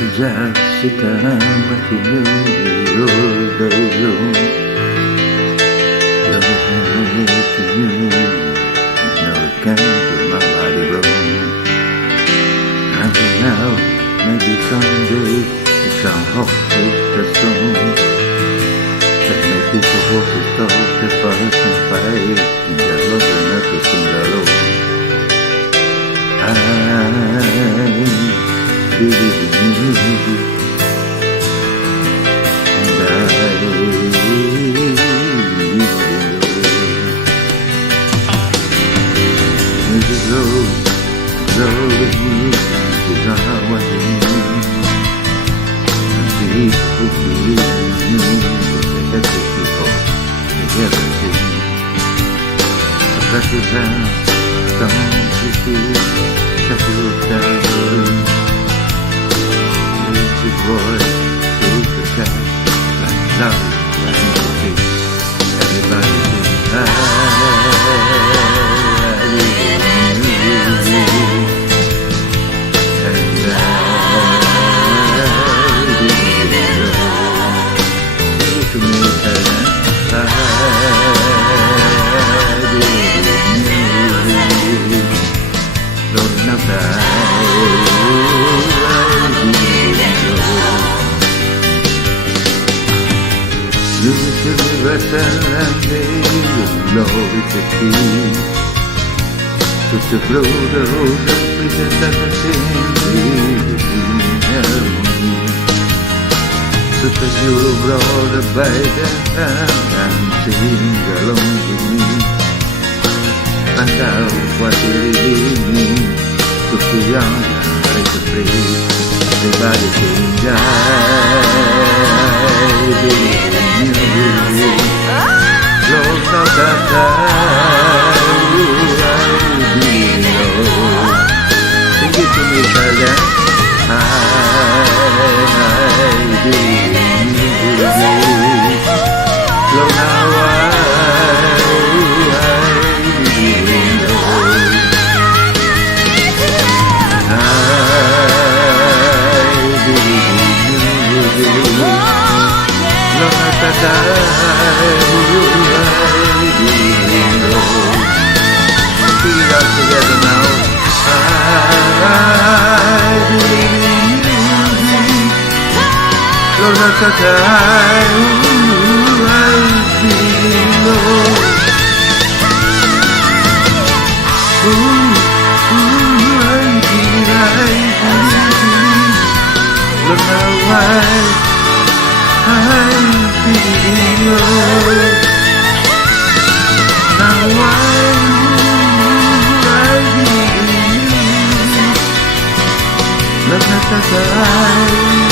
Sejak sekarang makin di yollayım Can to my body room And now, maybe someday The sound of the song That make people walk the dog The fires and fight In the Lord and never sing alone I believe in you And I Go with me, cause I want you. And people who believe in you, they have to keep on together too. So back to town, don't you feel, settle down. Raise your voice to the sky, like love, like music. Everybody sing, You should be wrestle and say love is the key to flow the road of freedom that the same So that you brought a bite and sing along with me Find out what it really means to be young and to free Everybody sing I believe in you Lord, not that I believe in you Sing it to me, brother I believe in you Lord, now I believe in you Together now, I believe in you. Lord, that's a time I believe in you. I believe. Lord, now I believe in you. Now I